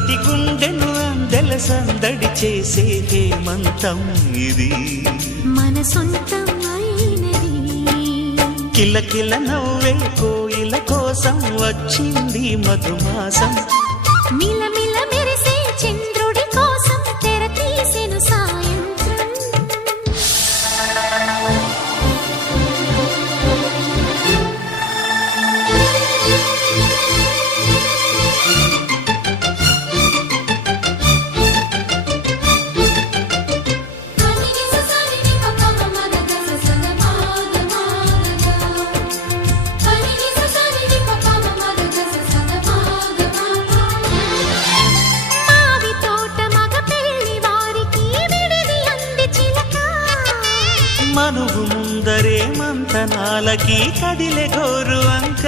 ప్రతి గుండెను అందెల సందడి చేసే హేమంతం ఇది మన సొంతం అయినది కిలకిల నవ్వే కోయిల కోసం వచ్చింది మధుమాసం మిలమిల మెరిసే చంద్రుడి కోసం తెర తీసెను సాయంత్రం మనువు ముందరే మంతనాలకి కదిలే గోరు అంక